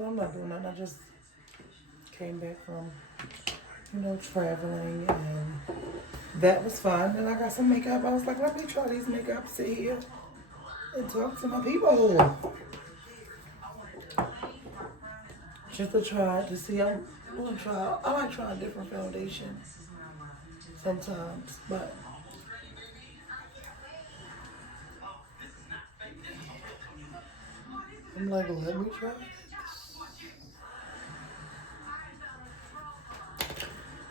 So I'm not doing that. I just came back from, traveling, and that was fun. And I got some makeup. I was like, let me try these makeup, sit here and talk to my people. Just to try to see. I'm gonna try. I like trying different foundations sometimes, but I'm like, let me try this.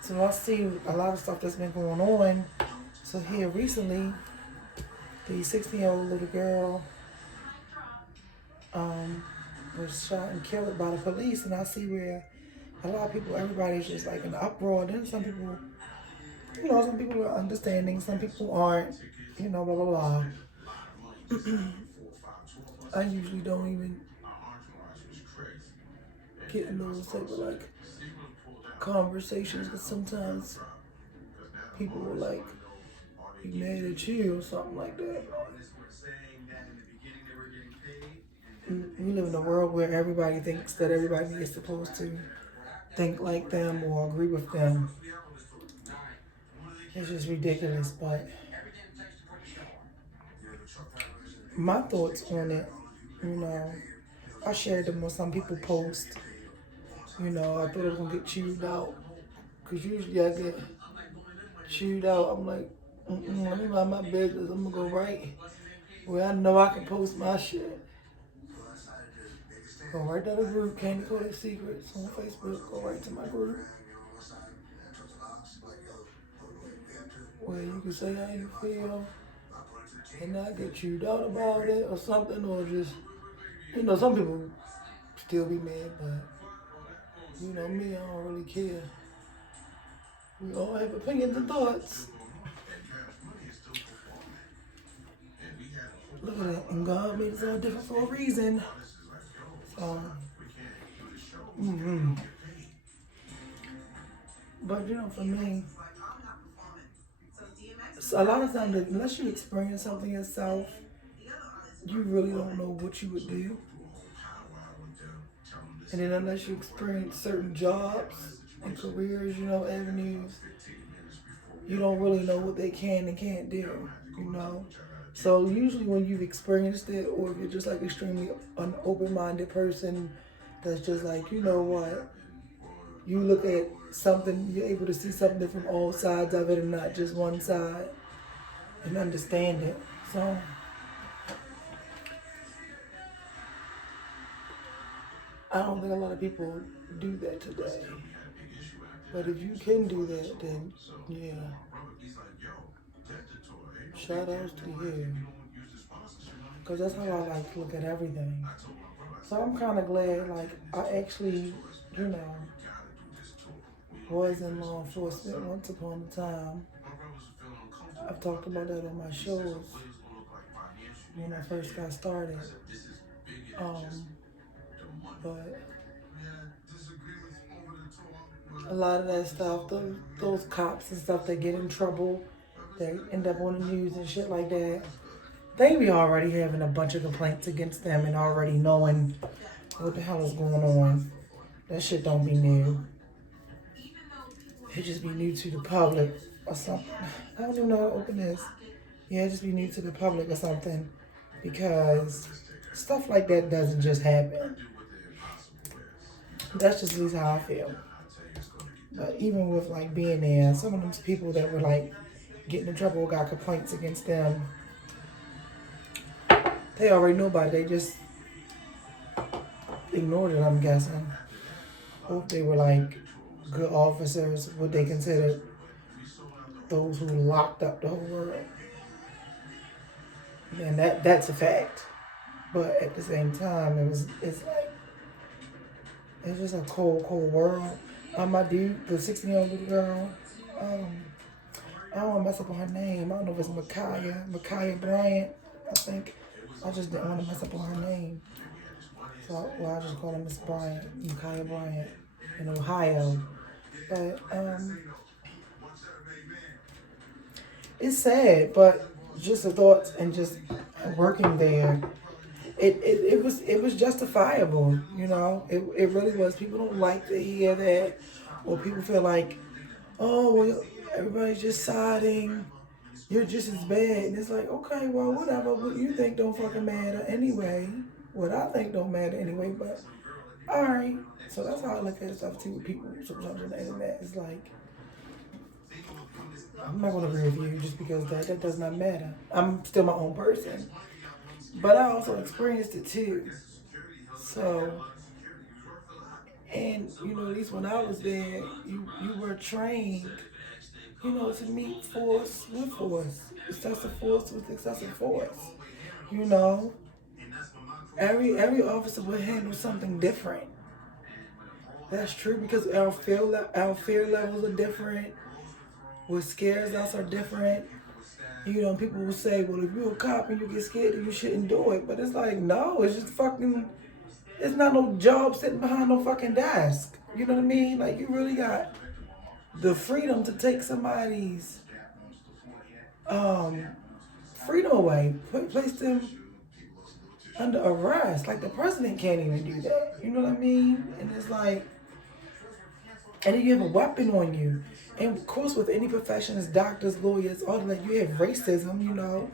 So I see a lot of stuff that's been going on. So here recently, the 16-year-old little girl um, was shot and killed by the police, and I see where a lot of people, everybody's just like in uproar. Then some people, some people are understanding, some people aren't, blah blah blah. I usually don't even get in those type of like conversations because sometimes people will like be mad at you or something like that. We live in a world where everybody thinks that everybody is supposed to think like them or agree with them. It's just ridiculous, but my thoughts on it, you know, I shared them on some people post. I thought it was gonna get chewed out, cause usually I get chewed out. I'm like, let me mind my business. I'm gonna go right where I know I can post my shit. Go right to the group, Candy Coated Secrets on Facebook. Go right to my group where you can say how you feel and not get chewed out about it or something, or just, some people still be mad, but me, I don't really care. We all have opinions and thoughts. Look at that, and God made us all different for a reason. So, but for me, so a lot of times, unless you experience something yourself, you really don't know what you would do. And then unless you experience certain jobs and careers, avenues, you don't really know what they can and can't do. So usually when you've experienced it, or if you're just like extremely an open-minded person that's just like, you know what, you look at something, you're able to see something from all sides of it and not just one side, and understand it. So I don't think a lot of people do that today. But if you can do that, then yeah. Shout outs to you. Because that's how I like to look at everything. So I'm kind of glad, like, I actually, you know, was in law enforcement once upon a time. I've talked about that on my shows when I first got started. But a lot of that stuff, those cops and stuff that get in trouble, they end up on the news and shit like that, they be already having a bunch of complaints against them and already knowing what the hell is going on. That shit don't be new. It just be new to the public or something. I don't even know how open this. Yeah, it just be new to the public or something, because stuff like that doesn't just happen. That's just at least how I feel. But even with like being there, some of those people that were like getting in trouble, got complaints against them, they already know about it. They just ignored it, I'm guessing. Or they were like good officers, what they considered those who locked up the whole world. And that's a fact. But at the same time, it's like, it's just a cold, cold world. My dude, the 16-year-old little girl, I don't want to mess up on her name. I don't know if it's Mahkia Bryant, I think. I just didn't want to mess up on her name. So, I just call her Miss Bryant, Mahkia Bryant, in Ohio. But, it's sad, but just the thoughts and just working there, it was justifiable, you know. It really was. People don't like to hear that, or people feel like, oh well, everybody's just siding. You're just as bad. And it's like, okay, well, whatever. What you think don't fucking matter anyway. What I think don't matter anyway. But all right. So that's how I look at stuff too with people sometimes on the internet. It's like, I'm not gonna agree with you just because that does not matter. I'm still my own person. But I also experienced it too. So, and you know, at least when I was there, you were trained, you know, to meet force with force, excessive force with excessive force. You know, every officer would handle something different. That's true because our fear levels are different. What scares us are different. You know, people will say, well, if you're a cop and you get scared, you shouldn't do it. But it's like, no, it's just fucking, it's not no job sitting behind no fucking desk. You know what I mean? Like, you really got the freedom to take somebody's um, freedom away, place them under arrest. Like, the president can't even do that. You know what I mean? And it's like, and then you have a weapon on you. And of course, with any professions, doctors, lawyers, all that, you have racism, you know.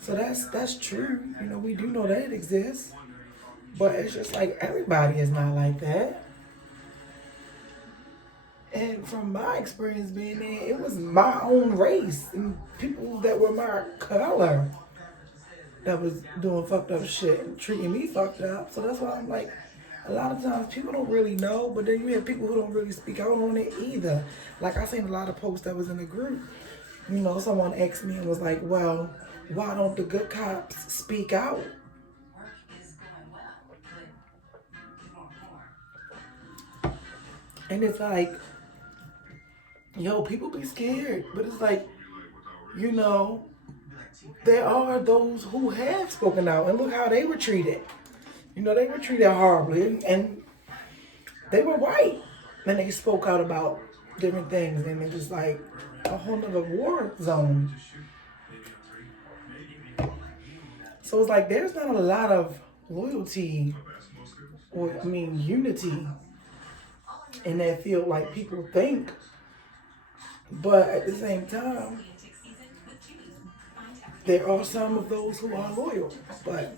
So that's true. You know, we do know that it exists. But it's just like everybody is not like that. And from my experience being there, it was my own race and people that were my color that was doing fucked up shit and treating me fucked up. So that's why I'm like, a lot of times people don't really know, but then you have people who don't really speak out on it either. Like I seen a lot of posts that was in the group. You know, someone asked me and was like, well, why don't the good cops speak out? And it's like, yo, people be scared, but it's like, you know, there are those who have spoken out, and look how they were treated. You know, they were treated horribly, and they were white, and they spoke out about different things, and it was like a whole nother war zone. So it's like there's not a lot of loyalty, or I mean unity, in that field like people think. But at the same time, there are some of those who are loyal, but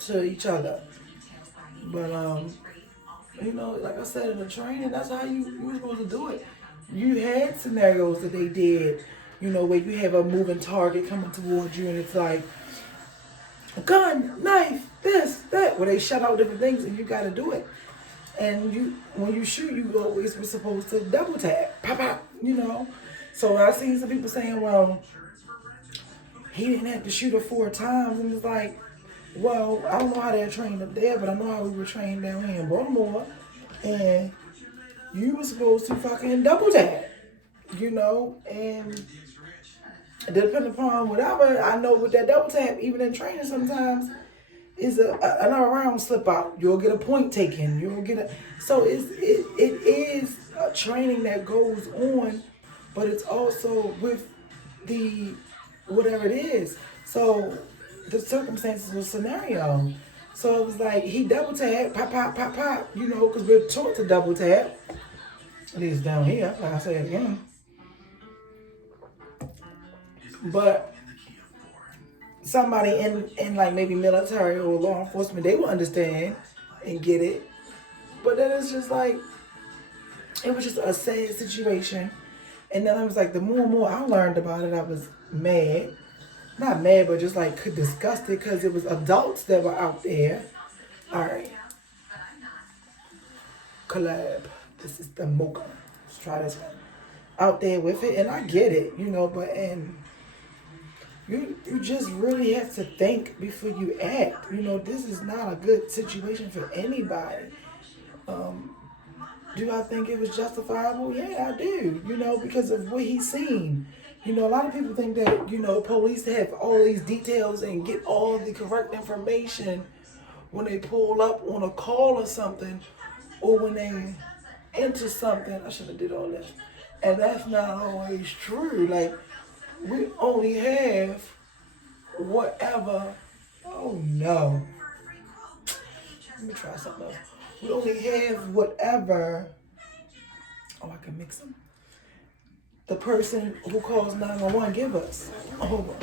to each other. But you know, like I said in the training, that's how you were supposed to do it. You had scenarios that they did, you know, where you have a moving target coming towards you, and it's like a gun, knife, this, that, where they shut out different things, and you got to do it. And you, when you shoot, you always were supposed to double tap, pop, pop, you know. So I seen some people saying, well, he didn't have to shoot her 4 times, and it's like, well, I don't know how they're trained up there, but I know how we were trained down here in Baltimore, and you were supposed to fucking double tap, you know, and depending upon whatever, I know with that double tap, even in training sometimes, is an around slip out. You'll get a point taken. You'll get a, so it is a training that goes on, but it's also with the whatever it is. So the circumstances of scenario. So it was like he double tap, pop, pop, pop, pop, you know, because we're taught to double tap. At least down here, like I said again. But somebody in like maybe military or law enforcement, they will understand and get it. But then it's just like, it was just a sad situation. And then I was like, the more and more I learned about it, I was mad. Not mad, but just like disgusted because it was adults that were out there. All right. Collab. This is the mocha. Let's try this one. Out there with it. And I get it, you know, but and you just really have to think before you act. You know, this is not a good situation for anybody. Do I think it was justifiable? Yeah, I do. You know, because of what he's seen. You know, a lot of people think that, you know, police have all these details and get all the correct information when they pull up on a call or something, or when they enter something. I should have did all this. And that's not always true. Like, we only have whatever Oh no. Let me try something else. We only have whatever. Oh, I can mix them. The person who calls 911 give us. Oh, hold on.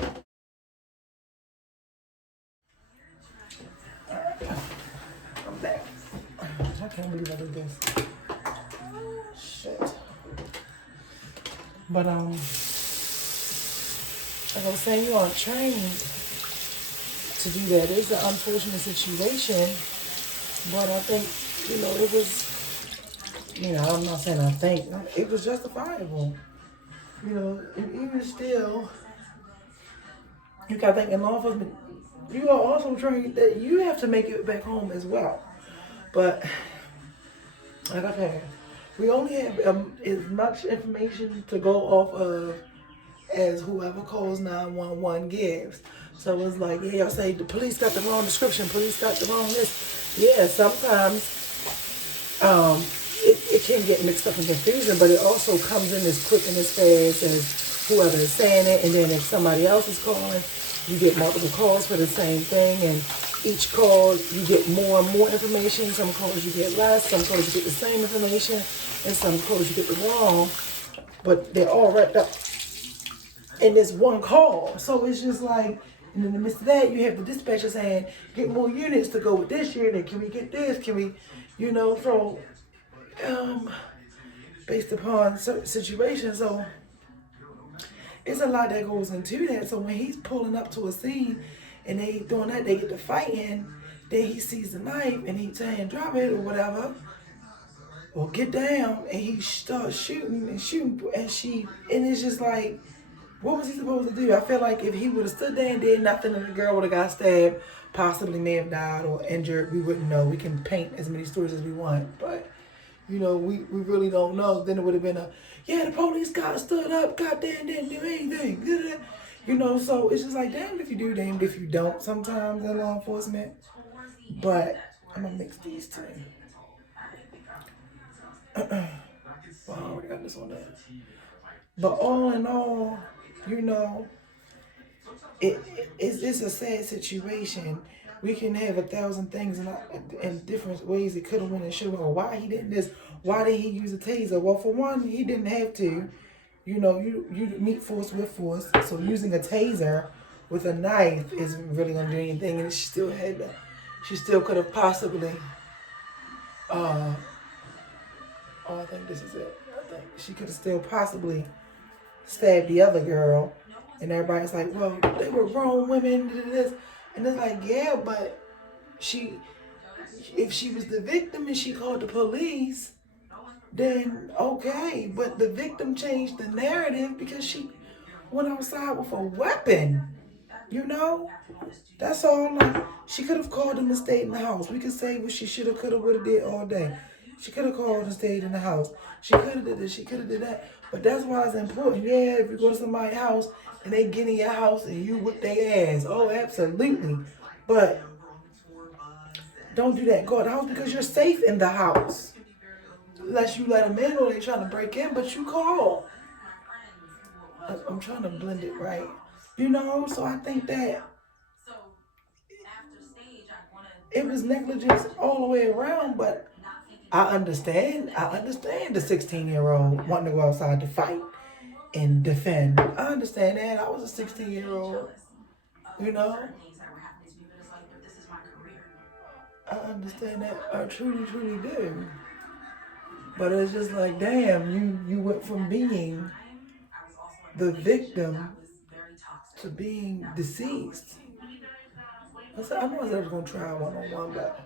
I'm back. I can't believe I did this. Shit. But like I was saying, you aren't trained to do that. It's an unfortunate situation, but I think, it was, I'm not saying I think, it was justifiable. And even still, you got to think in law enforcement, you are also trained that you have to make it back home as well. But, like I said, we only have as much information to go off of as whoever calls 911 gives. So it's like, yeah, y'all say the police got the wrong description, police got the wrong this. Yeah, sometimes it can get mixed up and confusing, but it also comes in as quick and as fast as whoever is saying it. And then if somebody else is calling, you get multiple calls for the same thing. And each call, you get more and more information. Some calls you get less, some calls you get the same information, and some calls you get the wrong. But they're all wrapped up in this one call. So it's just like, and in the midst of that, you have the dispatcher saying, get more units to go with this unit. Can we get this? Can we, so based upon certain situations. So it's a lot that goes into that. So when he's pulling up to a scene and they doing that, they get to fighting, then he sees the knife and he's saying, drop it or whatever, or get down, and he starts shooting, and it's just like, what was he supposed to do? I feel like if he would have stood there and did nothing and the girl would have got stabbed, possibly may have died or injured, we wouldn't know. We can paint as many stories as we want, but we really don't know. Then it would have been the police got stood up, goddamn, didn't do anything. So it's just like, damned if you do, damned if you don't sometimes in law enforcement. But I'm going to mix these two. Well, I already got this one there. But all in all, it's a sad situation. We can have 1,000 things in different ways it could have went and should have went. Why he didn't this? Why did he use a taser? Well, for one, he didn't have to. You meet force with force. So using a taser with a knife isn't really gonna do anything. And she still could have possibly. I think this is it. I think she could have still possibly stabbed the other girl. And everybody's like, well, they were grown women, this. And it's like, yeah, but if she was the victim and she called the police, then okay. But the victim changed the narrative because she went outside with a weapon. That's all. Like, she could have called them and stayed in the house. We could say what she should have, could have, would have did all day. She could have called and stayed in the house. She could have did this. She could have did that. But that's why it's important. Yeah, if you go to somebody's house and they get in your house and you whip their ass. Oh, absolutely. But don't do that. Go to the house because you're safe in the house. Unless you let them in or they trying to break in, but you call. I'm trying to blend it right. So I think that it was negligence all the way around, but I understand the 16-year-old wanting to go outside to fight and defend. I understand that. I was a 16-year-old, I understand that. I truly, truly do. But it's just like, damn, you went from being the victim to being deceased. I know I said I was going to try one-on-one, but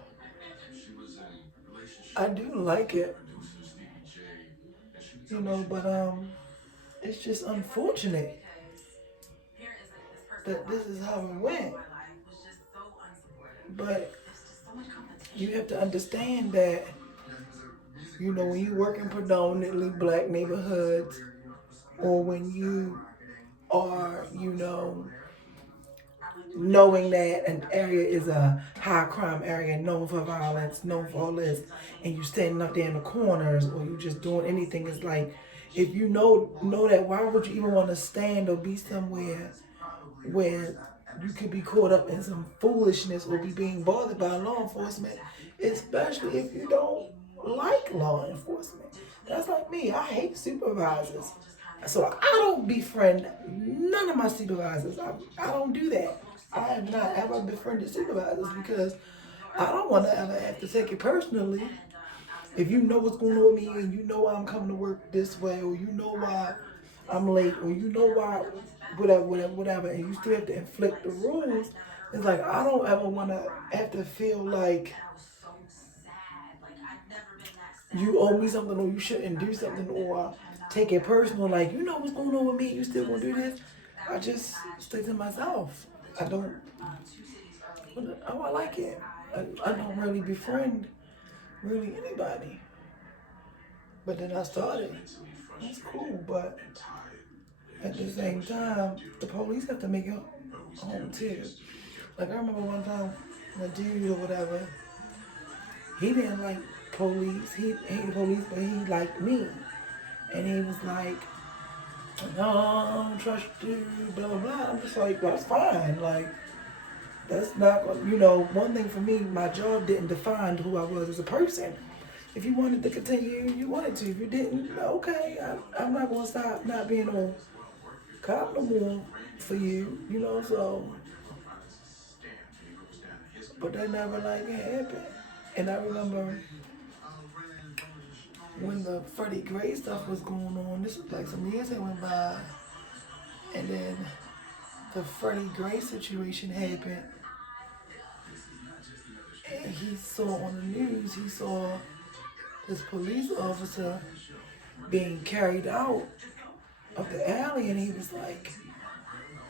I do like it. But it's just unfortunate that this is how it went. But you have to understand that, when you work in predominantly black neighborhoods, or when you are, knowing that an area is a high crime area, known for violence, known for all this, and you standing up there in the corners, or you just doing anything, it's like, if you know that, why would you even want to stand or be somewhere where you could be caught up in some foolishness or be being bothered by law enforcement, especially if you don't like law enforcement. That's like me. I hate supervisors. So I don't befriend none of my supervisors. I don't do that. I have not ever befriended supervisors because I don't want to ever have to take it personally. If you know what's going on with me and you know why I'm coming to work this way, or you know why I'm late, or you know why, whatever, and you still have to inflict the rules, it's like I don't ever want to have to feel like you owe me something or you shouldn't do something or take it personal. Like, you know what's going on with me, you still gonna do this? I just stay to myself. I don't. Oh, I like it. I don't really befriend really anybody. But then I started. That's cool, but at the same time, the police have to make it home too. Like I remember one time, the dude or whatever, he didn't like police. He hated police, but he liked me, and he was like, "No, I don't trust you." Blah blah blah. I'm just like, well, that's fine. Like that's not, one thing for me. My job didn't define who I was as a person. If you wanted to continue, you wanted to. If you didn't, okay, I'm not gonna stop not being on cop no more for you, so, but that never like happened. And I remember when the Freddie Gray stuff was going on, this was like some years that went by, and then the Freddie Gray situation happened, and he saw on the news, he saw this police officer being carried out of the alley, and he was like,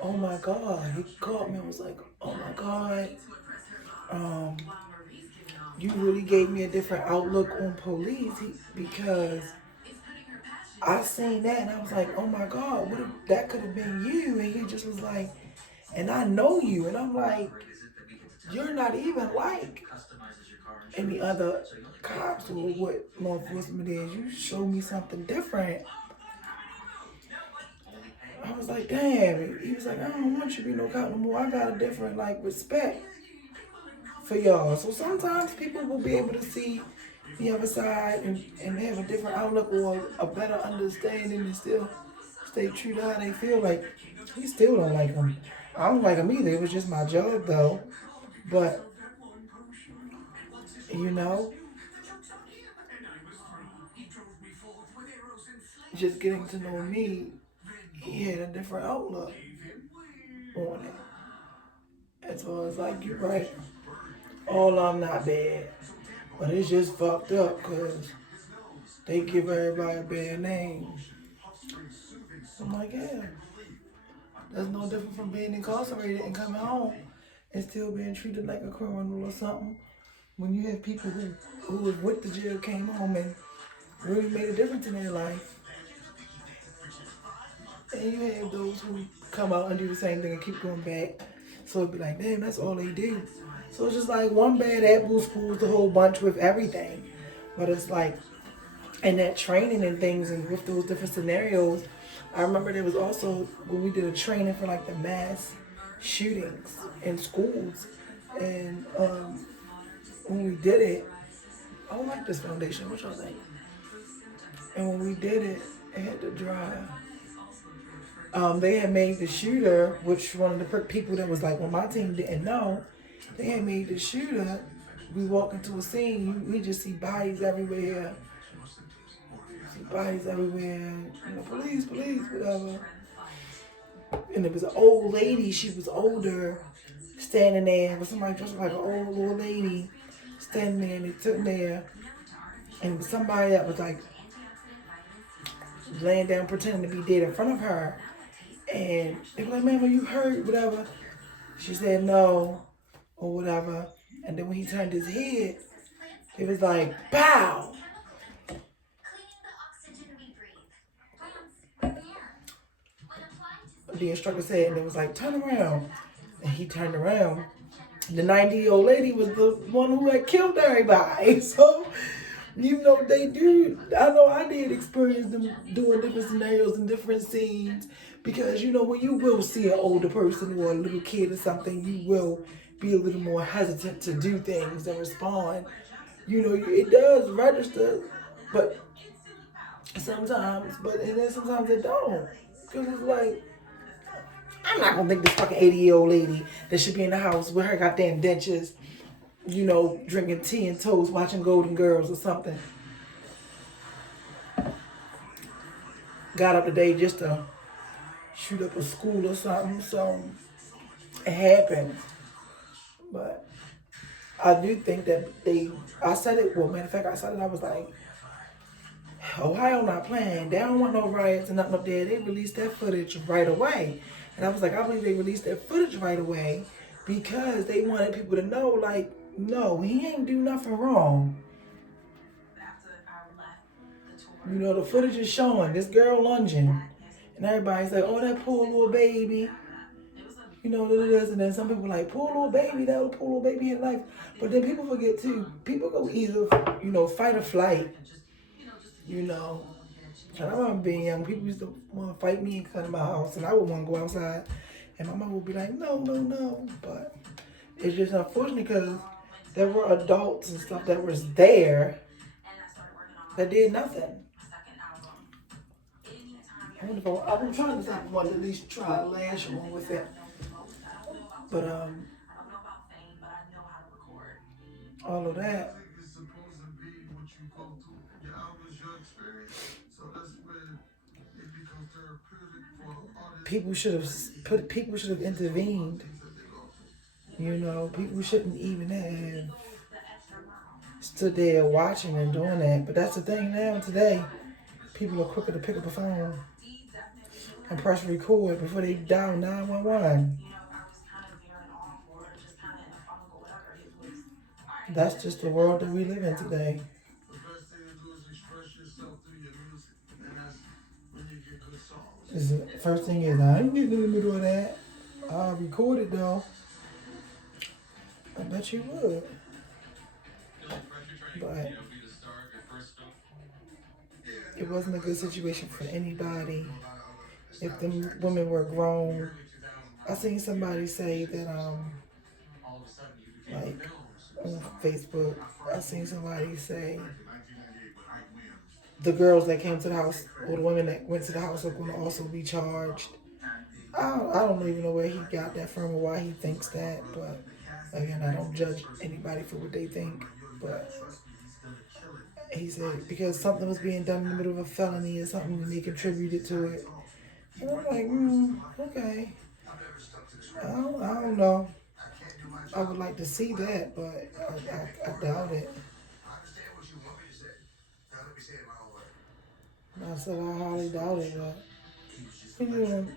oh my God, he called me and was like, oh my God, you really gave me a different outlook on police because I seen that and I was like, oh my God, what if that could have been you? And he just was like, and I know you. And I'm like, you're not even like any other cops or what law enforcement is. You show me something different. I was like, damn. He was like, I don't want you to be no cop no more. I got a different respect for y'all. So sometimes people will be able to see the other side and have a different outlook or a better understanding and still stay true to how they feel. Like, he still don't like him. I don't like him either. It was just my job though. But, just getting to know me, he had a different outlook on it. And so it's like, you're right. All I'm not bad. But it's just fucked up because they give everybody a bad name. I'm like, yeah. That's no different from being incarcerated and coming home and still being treated like a criminal or something. When you have people who was with the jail, came home and really made a difference in their life. And you have those who come out and do the same thing and keep going back. So it'd be like, damn, that's all they do. So it's just like one bad apple spoils the whole bunch with everything. But it's like, and that training and things and with those different scenarios, I remember there was also when we did a training for the mass shootings in schools. And when we did it, I don't like this foundation, what y'all think? And when we did it, it had to dry. They had made the shooter, which one of the people that was on my team didn't know, they had made the shooter, we walk into a scene, we just see bodies everywhere. Police, whatever. And there was an old lady, she was older, standing there, with somebody dressed like an old lady, standing there, and they took there, and it was somebody that was laying down pretending to be dead in front of her. And they were like, ma'am, are you hurt? Whatever. She said no, or whatever. And then when he turned his head, it was like, pow! The instructor said, and it was like, turn around. And he turned around. The 90-year-old lady was the one who had killed everybody. So, they do, I know I did experience them doing different scenarios and different scenes, Because, you know, when you will see an older person or a little kid or something, you will be a little more hesitant to do things and respond. You know, it does register, but sometimes, and then sometimes it don't. Because it's like, I'm not going to think this fucking 80-year-old lady that should be in the house with her goddamn dentures, you know, drinking tea and toast, watching Golden Girls or something. Got up today just to shoot up a school or something, so it happens. But I do think that I said it, well, matter of fact, I said it, I was like, Ohio not playing. They don't want no riots and nothing up there. They released that footage right away. And I was like, I believe they released that footage right away because they wanted people to know, like, no, he ain't do nothing wrong. You know, the footage is showing this girl lunging. And everybody's like, oh, that poor little baby. You know, and then some people like, poor little baby, that little poor little baby in life. But then people forget too, people go either, you know, fight or flight. You know. And I remember being young, people used to want to fight me in front of my house, and I would want to go outside. And my mom would be like, no, no, no. But it's just unfortunate because there were adults and stuff that was there that did nothing. I'm trying to decide if I want to at least try a lash one with it. But all of that. People should have intervened. You know, people shouldn't even have stood there watching and doing that. But that's the thing now today. People are quicker to pick up a phone and press record before they dial 911. That's just the world that we live in today. First thing is, I ain't getting in the middle of that. I'll record it though. I bet you would. But it wasn't a good situation for anybody. If the women were grown, I seen somebody say that like on Facebook, I seen somebody say the girls that came to the house or the women that went to the house are going to also be charged. I don't even know where he got that from or why he thinks that, but again, I don't judge anybody for what they think. But he said because something was being done in the middle of a felony or something and they contributed to it. And I'm like, okay. I don't know. I would like to see that, but I doubt it. I said I highly doubt it, but you know,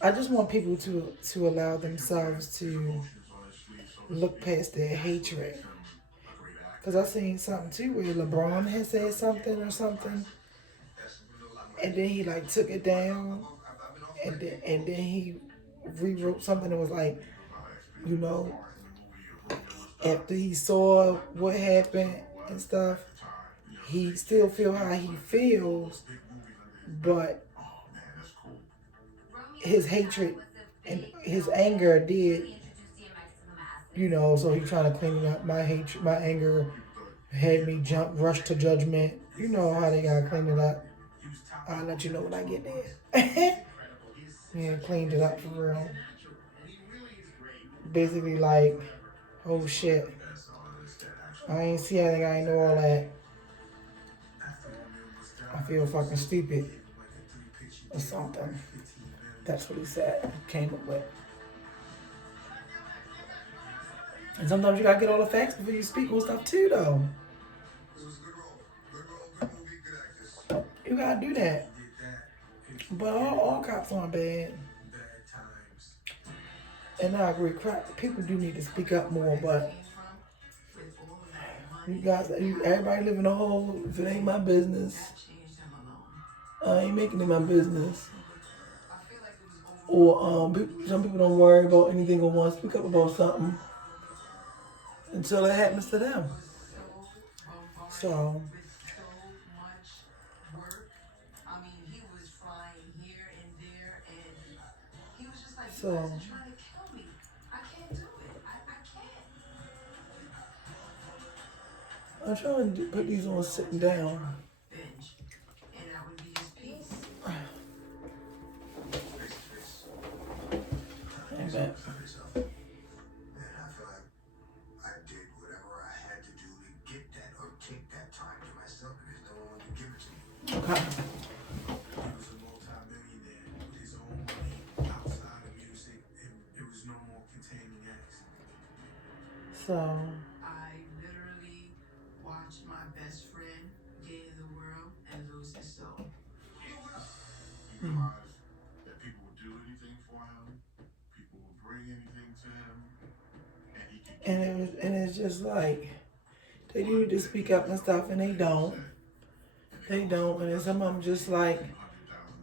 I just want people to allow themselves to look past their hatred. Because I seen something too where LeBron had said something or something, and then he like took it down, and then he rewrote something that was like, you know, after he saw what happened and stuff, he still feel how he feels, but his hatred and his anger did, you know, so he's trying to clean it up. My hatred, my anger had me rush to judgment. You know how they gotta clean it up. I'll let you know when I get there. Yeah, cleaned it up for real. Basically like, oh shit. I ain't see anything, I ain't know all that. I feel fucking stupid. Or something. That's what he said. Came up with. And sometimes you gotta get all the facts before you speak on stuff too, though. You gotta do that. But all cops aren't bad. And I agree, people do need to speak up more, but you guys, everybody live in a hole. If it ain't my business, I ain't making it my business. Or some people don't worry about anything or want to speak up about something until it happens to them. So So I'm trying to put these on sitting down. Amen. Okay. So I literally watched my best friend gain the world and lose his soul. He realized that people would do anything for him, people would bring anything to him, and he could give anything. and it's just like they need to speak up and stuff, and they don't. They don't, and then some of them just like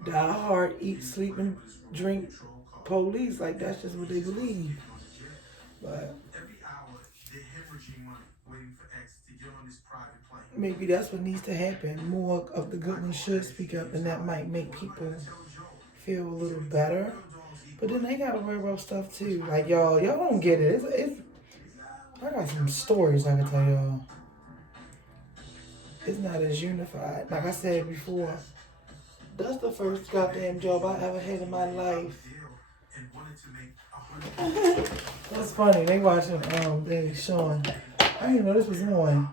die hard, eat, sleep, and drink police. Like that's just what they believe. But Every hour, they're hemorrhaging money, waiting for X to get on this private plane. maybe that's what needs to happen. More of the good ones should speak up, and that might make people feel a little better. But then they gotta worry about stuff too. Like y'all don't get it. It's I got some stories I can tell y'all. It's not as unified. Like I said before, that's the first goddamn job I ever had in my life. That's funny. They watching they showing. I didn't know this was on.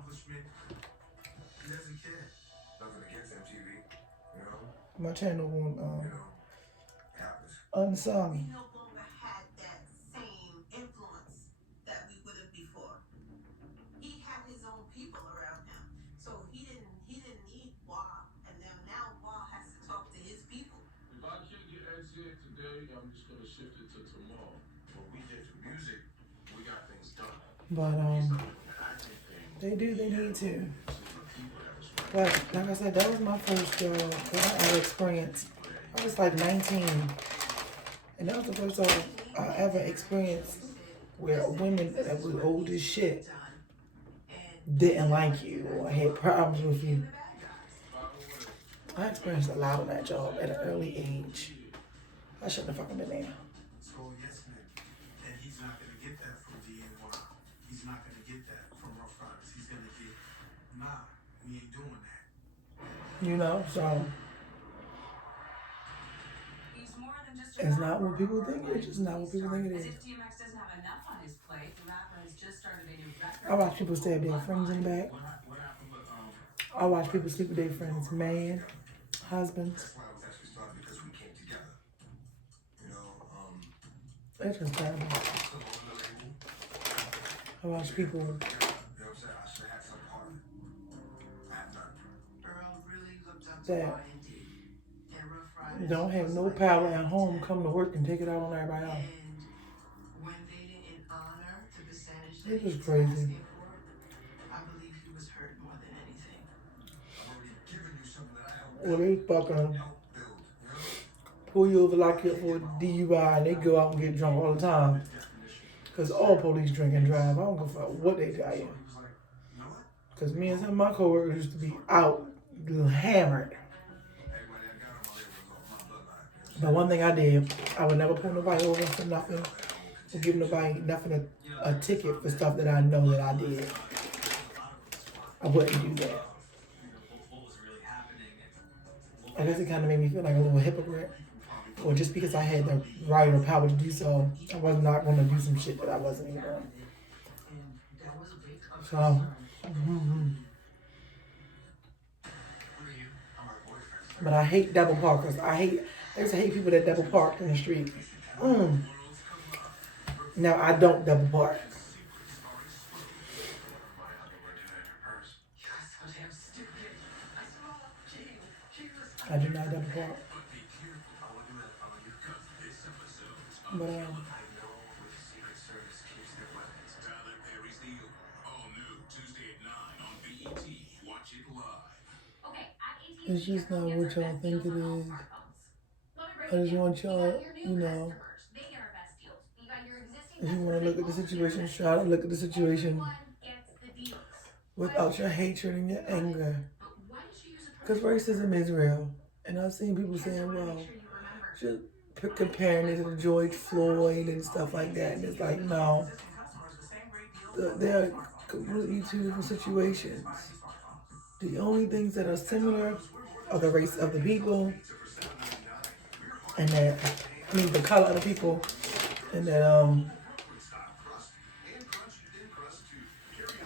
My channel on We unsung. no longer had that same influence that we would have before. He had his own people around him, so he didn't need Wah, and now Wah has to talk to his people. If I can't get X here today, I'm just gonna shift it to tomorrow. What we did for music, we got things done. But He's not doing the acting thing. they need to. It's the people that was right. But like I said, that was my first job that I ever experienced. I was like 19. And that was the first time I ever experienced where women that was old as shit didn't like you or had problems with you. I experienced a lot of that job at an early age. I shouldn't have fucking been there. So yes, man, and he's not gonna get that from DNY. He's not gonna get that from Rough Riders. He's gonna get, nah, we ain't doing that. You know, so it's not what people think it is. It's just not what people think it is. I watch people stab their friends in the back. I watch people sleep with their friends' man, husbands. That's why it was actually started, because we came together. You know, It's just terrible. still on the label. I watch people. You know what I'm saying? I should have had some part of it. I have none. Earl really looked up to That Wah and D. And Rough Riders don't have was no like power that at home, to come to work and take it out on everybody else. And when they didn't honor the percentage that It's he just was crazy. asking for, I believe he was hurt more than anything. I've already given you something that I helped Or they fucking build. You know? pull you over, lock you up for DUI, and they go out and get drunk all the time. Because all police drink and drive. I don't give a fuck what they tell you. Because me and some of my coworkers used to be out hammered. But one thing I did, I would never pull nobody over for nothing or give nobody nothing a ticket for stuff that I know that I did. I wouldn't do that. I guess it kind of made me feel like a little hypocrite. Or just because I had the right or power to do so, I was not going to do some shit that I wasn't even doing. So, but I hate double parkers. I used to hate people that double park in the street. Now I don't double park. I do not double park. But it's just not what y'all think it is. I just want y'all, you know, if you want to look at the situation, try to look at the situation without your hatred and your anger. Because racism is real. And I've seen people saying, well, comparing it to George Floyd and stuff like that. And it's like, no, they're completely two different situations. The only things that are similar are the race of the people, and that the color of the people, and that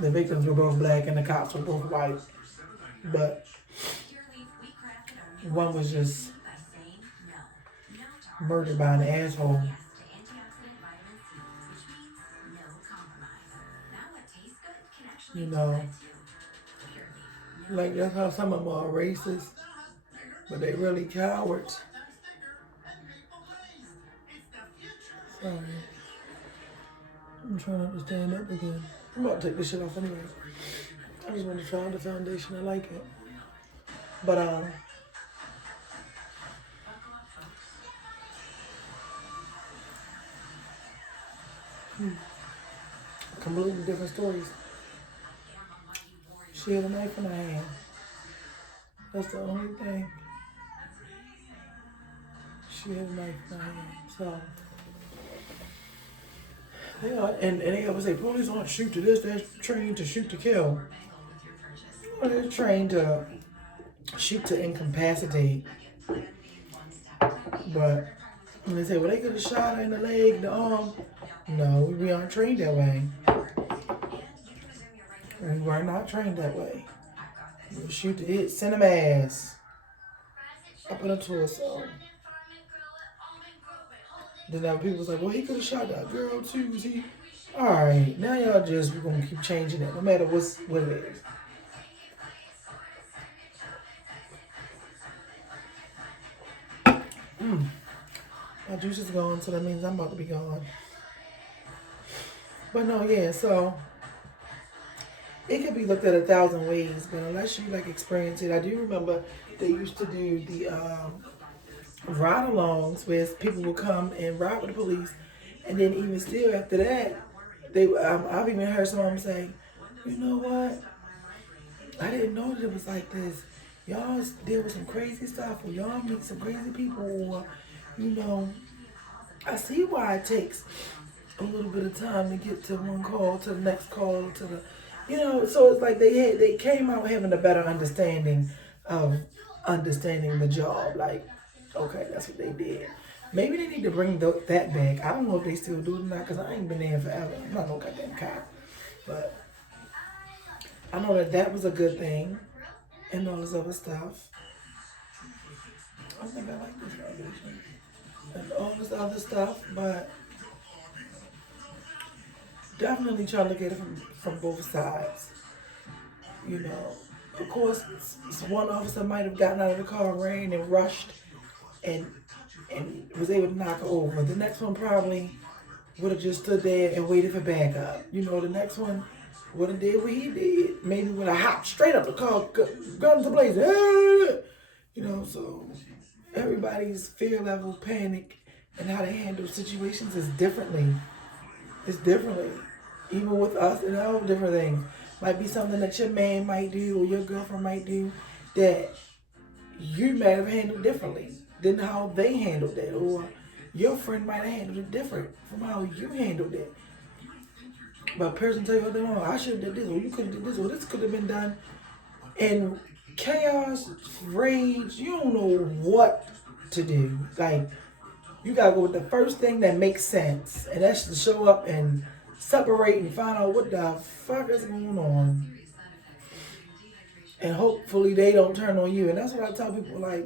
the victims were both black and the cops were both white, but one was just murdered by an asshole. You know, like that's how some of them are racist, but they really cowards. Sorry. I'm trying not to stand up again. I'm about to take this shit off anyway. I just want to try the foundation. I like it. But completely different stories. She had a knife in her hand. That's the only thing. She had a knife in her hand. So they are, and they always say police aren't shoot to this, they're trained to shoot to kill. Well, they're trained to shoot to incapacitate. But when they say, well, they could have shot her in the leg, the arm. No, we aren't trained that way. We were not trained that way. You shoot to hit, send them ass up in the torso. Then other people was like, well, he could have shot that girl too. Was he? All right, now y'all just, we're going to keep changing it no matter what it is. My juice is gone, so that means I'm about to be gone. But no, yeah, so it could be looked at 1,000 ways, but unless you like experience it, I do remember they used to do the ride-alongs where people would come and ride with the police, and then even still after that, I've even heard someone say, you know what? I didn't know that it was like this. Y'all deal with some crazy stuff, or y'all meet some crazy people, or you know, I see why it takes a little bit of time to get to one call, to the next call, to the, you know, so it's like they came out having a better understanding of understanding the job. Like, okay, that's what they did. Maybe they need to bring that back. I don't know if they still do it or not, because I ain't been there forever. I'm not no goddamn cop. But I know that was a good thing and all this other stuff. I think I like this foundation and all this other stuff, but definitely try to look at it from both sides. You know, of course, one officer might have gotten out of the car, ran and rushed, and was able to knock her over. The next one probably would have just stood there and waited for backup. You know, the next one would have did what he did. Maybe would have hopped straight up the car, guns blazing. You know, so everybody's fear level, panic, and how they handle situations is differently. It's differently. Even with us and all different things. Might be something that your man might do or your girlfriend might do that you might have handled differently than how they handled it. Or your friend might have handled it different from how you handled it. But a person tell you, oh, I should have did this, or you could have did this, or this could have been done. And chaos, rage, you don't know what to do. Like, you gotta go with the first thing that makes sense. And that's to show up and separate and find out what the fuck is going on. And hopefully they don't turn on you. And that's what I tell people, like,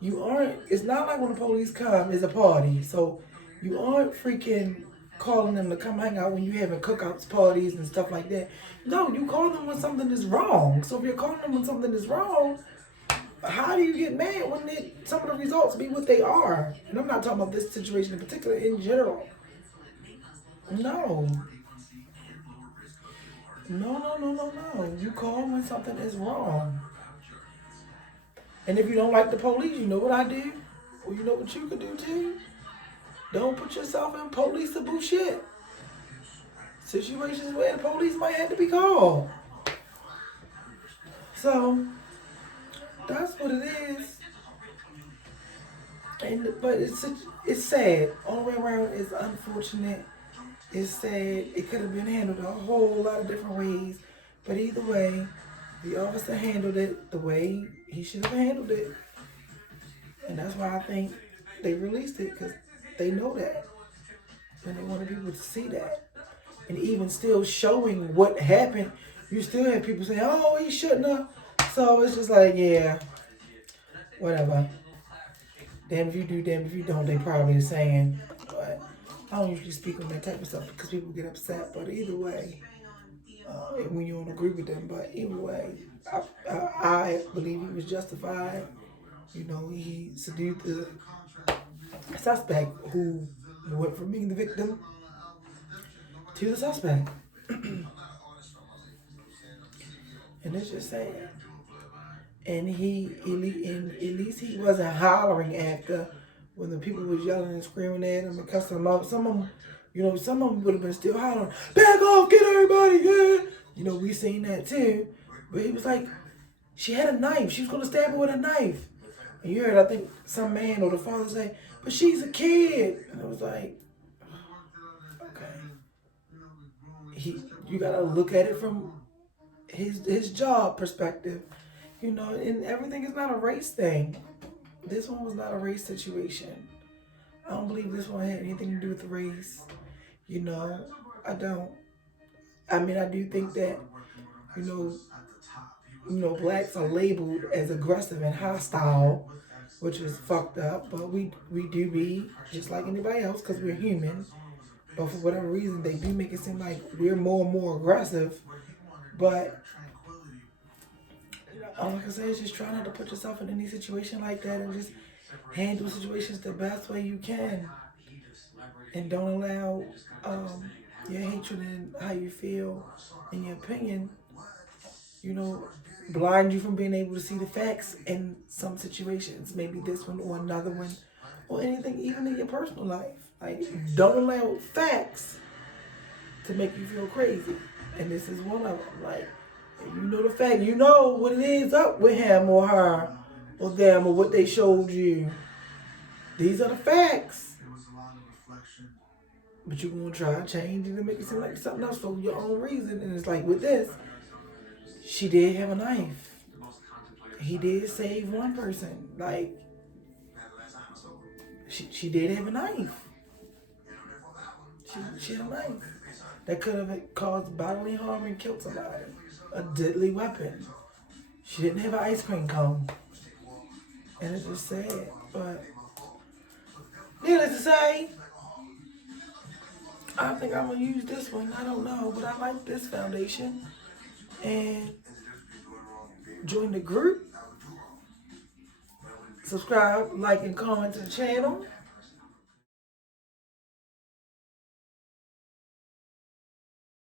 it's not like when the police come, it's a party. So you aren't freaking calling them to come hang out when you're having cookouts, parties, and stuff like that. No, you call them when something is wrong. So if you're calling them when something is wrong, how do you get mad when some of the results be what they are? And I'm not talking about this situation in particular, in general. No. No. You call when something is wrong. And if you don't like the police, you know what I do? Or you know what you could do too? Don't put yourself in policeable shit. Situations where the police might have to be called. So, that's what it is. But it's sad. All the way around, it's unfortunate. It's sad. It could have been handled a whole lot of different ways. But either way, the officer handled it the way he should have handled it. And that's why I think they released it, because they know that. And they wanted people to see that. And even still showing what happened, you still have people saying, oh, he shouldn't have. So it's just like, yeah, whatever. Damn if you do, damn if you don't, they probably saying. But I don't usually speak on that type of stuff because people get upset. But either way, when you don't agree with them, but either way, I believe he was justified. You know, he subdued the suspect who went from being the victim to the suspect. And it's just sad. And at least he wasn't hollering after when the people was yelling and screaming at him and cussing him out. Some of them, some of them would have been still hollering, back off, get everybody, yeah. We seen that too. But he was like, she had a knife. She was going to stab her with a knife. And you heard, I think, some man or the father say, but she's a kid. And it was like, okay. You got to look at it from his job perspective. And everything is not a race thing. This one was not a race situation. I don't believe this one had anything to do with the race. I don't. I mean, I do think that, blacks are labeled as aggressive and hostile, which is fucked up. But we do be just like anybody else because we're human. But for whatever reason, they do make it seem like we're more and more aggressive. But all I can say is just try not to put yourself in any situation like that and just handle situations the best way you can. And don't allow your hatred and how you feel and your opinion, blind you from being able to see the facts in some situations. Maybe this one or another one or anything, even in your personal life. Like, don't allow facts to make you feel crazy. And this is one of them. Like, if you know the fact, you know what it is up with him or her or them or what they showed you. These are the facts. But you're going to try to change it and make it seem like something else for your own reason. And it's like with this, she did have a knife. He did save one person. Like, she did have a knife. She had a knife that could have caused bodily harm and killed somebody. A deadly weapon. She didn't have an ice cream cone. And it's just sad. But needless to say, I think I'm going to use this one. I don't know. But I like this foundation. And join the group. Subscribe, like, and comment to the channel.